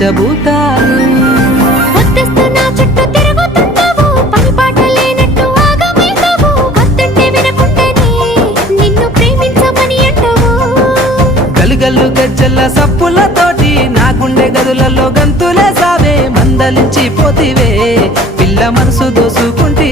పంచభూతాలు. వద్దస్తు నా చుట్టూ తిరుగుతుంటావు, పని పాట లేనట్టు ఆగమేతావు. వద్దంటే వినకుండానే నిన్ను ప్రేమించమని అంటావు. గలుగల్లు గజ్జల్ల సప్పులతోటి నా గుండె గదులలో గంతులే సావే. మందలించి పోతివే పిల్ల మనసు దోసుకుంటే